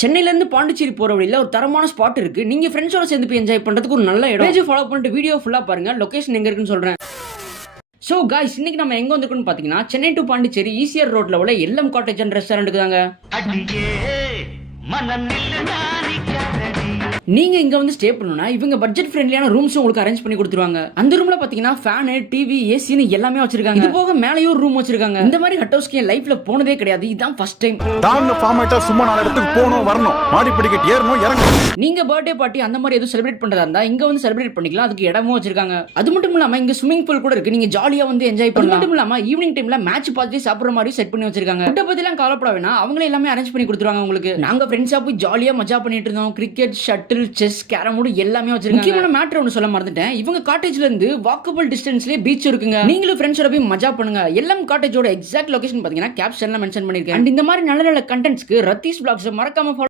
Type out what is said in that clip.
சென்னையில இருந்து பாண்டிச்சேரி போற வழியில ஒரு தரமான ஸ்பாட் இருக்கு. நீங்க ஃப்ரெண்ட்ஸோட சேர்ந்து போய் என்ஜாய் பண்றதுக்கு ஒரு நல்ல இடம். பேஜ் ஃபாலோ பண்ணிட்டு வீடியோ ஃபுல்லா பாருங்க. லொகேஷன் எங்க இருக்குன்னு சொல்றேன். சோ गाइस, இன்னைக்கு நம்ம எங்க வந்திருக்கோம்னு பாத்தீங்கன்னா சென்னை டு பாண்டிச்சேரி ஈசிஆர் ரோட்ல உள்ள எல்எம் காட்டேஜ் அண்ட் ரெஸ்டாரண்ட்டுக்கு தாங்க. நீங்க இங்க வந்து ஸ்டே பண்ணனும்னா இவங்க பட்ஜெட் ஃப்ரெண்ட்லியான ரூம்ஸ் உங்களுக்கு அரேஞ்ச் பண்ணி கொடுத்துருவாங்க. அந்த ரூம்ல பாத்தீங்கன்னா ஃபேன், டிவி, ஏசின்னு எல்லாமே வச்சிருக்காங்க. இது போக மேலயும் ஒரு ரூம் வச்சிருக்காங்க. இந்த மாதிரி ஹட் ஹவுஸ்க்கு என் லைஃப்ல போனதே கிடையாது. இதான் ஃபர்ஸ்ட் டைம். தாங்க ஃபார்மேட்டா சும்மா நாலு இடத்துக்கு போணும் வரணும். மாடி படிக்கட்டு ஏறணும் இறங்கணும். நீங்க பர்த்டே பார்ட்டி அந்த மாதிரி எதுவும் செலிப்ரேட் பண்றதா இருந்தா இங்க வந்து செலிப்ரேட் பண்ணிக்கலாம். அதுக்கு இடமும் வச்சிருக்காங்க. அது மட்டும் இல்லாம இங்க ஸ்விமிங் பூல் கூட இருக்கு. நீங்க ஜாலியா வந்து என்ஜாய் பண்ணலாம். அது மட்டும் இல்லாம ஈவினிங் டைம்ல மேட்ச் பார்த்துட்டு சாப்பிடுற மாதிரி செட் பண்ணி வச்சிருக்காங்க. ஃபுட் பத்தி எல்லாம் கவலைப்பட வேணாம். அவங்களே எல்லாமே அரேஞ்ச் பண்ணி கொடுத்துருவாங்க உங்களுக்கு. நாங்க ஃப்ரெண்ட்ஸா போய் ஜாலியா மஜா பண்ணிட்டு இருந்தோம். கிரிக்கெட், ஷட்டில், செஸ், கேரம் எல்லாமே வச்சிருக்காங்க. முக்கியமான மேட்டர் ஒன்னு சொல்ல மறந்துட்டேன். இவங்க காட்டேஜ்ல இருந்து வாக்கபிள் டிஸ்டன்ஸ்லயே பீச் இருக்குங்க. நீங்களும் ஃப்ரெண்ட்ஸோட போய் மஜா பண்ணுங்க. எல்எம் காட்டேஜோட எக்ஸாக்ட் லொகேஷன் பாத்தீங்கன்னா கேப்ஷன்ல மென்ஷன் பண்ணிருக்கேன். அண்ட் இந்த மாதிரி நல்ல நல்ல கண்டென்ட்ஸ்க்கு ரத்தீஸ் vlogs மறக்காம